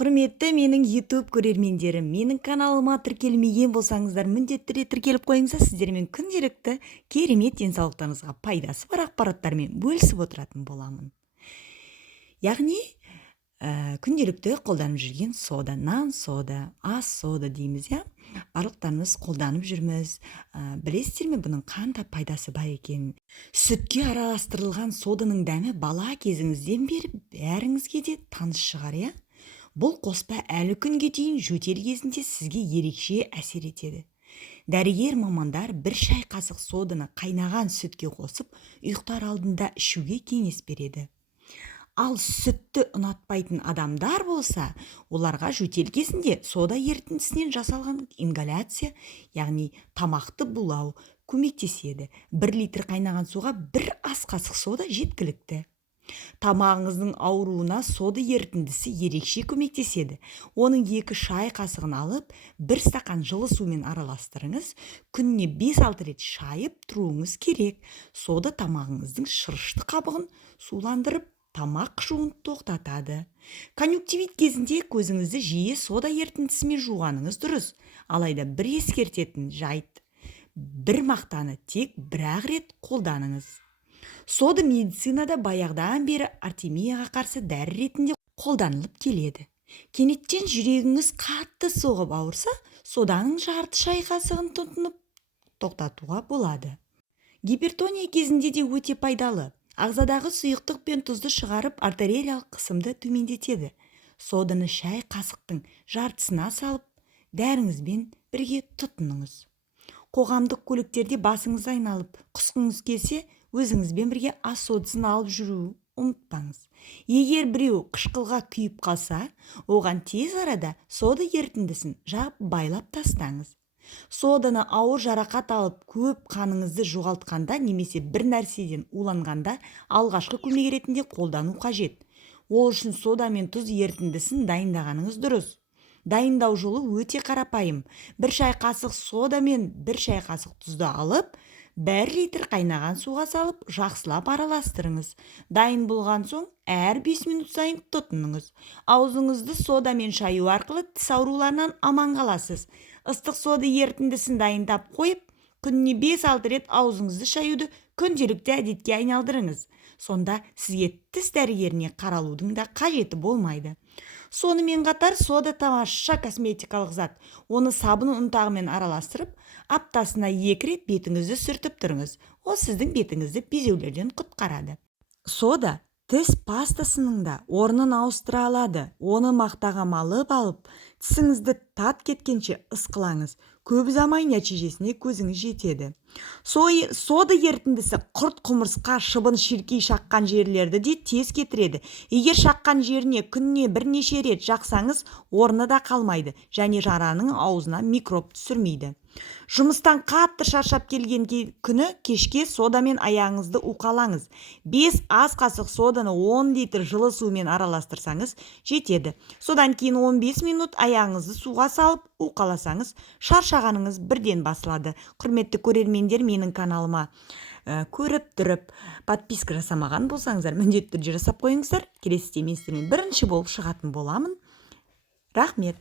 Құрметті менің YouTube көрермендерім, менің каналыма тіркелмеген болсаңыздар, міндетті түрде тіркеліп қойыңыздар. Сіздермен күнделікті керемет денсаулықтарыңызға пайдасы бар ақпараттармен бөлісіп отыратын боламын. Яғни, күнделікті қолданып жүрген сода, нан сода, ас сода дейміз, я? Барлықтарымыз қолданып жүрміз. Білесіздер ме, бұның қандай пайдасы бар екенін? Сүтке араластырылған соданың дәмі бала кезіңізден бері бәріңізге де таныс шығар, я? Бұл қоспа әлі күнге дейін жөтел кезінде сізге ерекше әсер етеді. Дәрігер мамандар бір шай қасық соданы қайнаған сүтке қосып, ұйықтар алдында ішуге кеңес береді. Ал сүтті ұнатпайтын адамдар болса, оларға жөтел кезінде сода ерітіндісінен жасалған ингаляция, яғни тамақты булау көмектеседі. 1 литр қайнаған суға 1 ас қасық сода жеткілікті. Тамағыңыздың ауруына сода ерітіндісі ерекше көмектеседі. Оның 2 шай қасығын алып, 1 стақан жылы сумен араластырыңыз. Күніне 5-6 рет шайып тұруыңыз керек. Сода тамағыңыздың шырышты қабығын суландырып, тамақ қышуын тоқтатады. Конъюнктивит кезінде көзіңізді жиі сода ерітіндісімен жуғаныңыз дұрыс. Алайда бір ескертетін жайт, бір мақтаны тек 1 рет қолданыңыз. Сода медицинада баяғыдан бері артемияға қарсы дәрі ретінде қолданылып келеді. Кенеттен жүрегіңіз қатты соғып ауырса, соданың жарты шай қасығын тұтынып тоқтатуға болады. Гипертония кезінде де өте пайдалы. Ағзадағы сұйықтық пен тұзды шығарып, артериялық қысымды төмендетеді. Соданы шай қасықтың жартысына салып, дәріңізбен бірге тұтыныңыз. Қоғамдық көліктерде басыңыз айналып, құсқыңыз келсе, өзіңізбен бірге ас содасын алып жүру ұмытпаңыз. Егер біреу қышқылға күйіп қалса, оған тез арада сода ерітіндісін жағып байлап тастаңыз. Соданы ауыр жарақат алып, көп қаныңызды жоғалтқанда немесе бір нәрседен уланғанда алғашқы көмек ретінде қолдану қажет. Ол үшін сода мен тұз ерітіндісін дайындағаныңыз дұрыс. Дайындау жолы өте қарапайым. 1 шай қасық сода мен 1 шай қасық тұзды алып, 1 литр қайнаған суға салып, жақсылап араластырыңыз. Дайын болған соң, әр 5 минут сайын тұтыныңыз. Аузыңызды содамен шаю арқылы тіс ауруларынан аман қаласыз. Ыстық сода ерітіндісін дайындап қойып, күніне 5-6 рет аузыңызды шаюды күнделікті әдетке айналдырыңыз. Сонда сізге тіс дәрігеріне қаралудың да қажеті болмайды. Сонымен қатар сода тамаша косметикалық зат. Оны сабын ұнтағымен араластырып, аптасына 2 рет бетіңізді сүртіп тұрыңыз. Ол сіздің бетіңізді безеулерден құтқарады. Сода тіс пастасының да орнын ауыстыра алады. Оны мақтаға малып алып, тісіңізді тат кеткенше ысқылаңыз. Көп ұзамай нәтижесіне көзіңіз жетеді. Сода ерітіндісі құрт құмырсқа, шыбын шіркей шаққан жерлерді де тез кетіреді. Егер шаққан жеріне күніне бірнеше рет жақсаңыз, орны да қалмайды және жараның аузына микроб түсірмейді. Жұмыстан қатты шаршап келген күні кешке содамен аяғыңызды уқалаңыз. 5 ас қасық соданы 10 литр жылы сумен араластырсаңыз жетеді. Содан кейін 15 минут аяғыңызды суға салып уқаласаңыз, шаршағаныңыз бірден басылады. Құрметті көрермендер, менің каналыма көріп тұрып, подписка жасамаған болсаңыздар, міндетті түрде жасап қойыңыздар. Келесіде мен сіздермен бірінші болып шығатын боламын. Рахмет.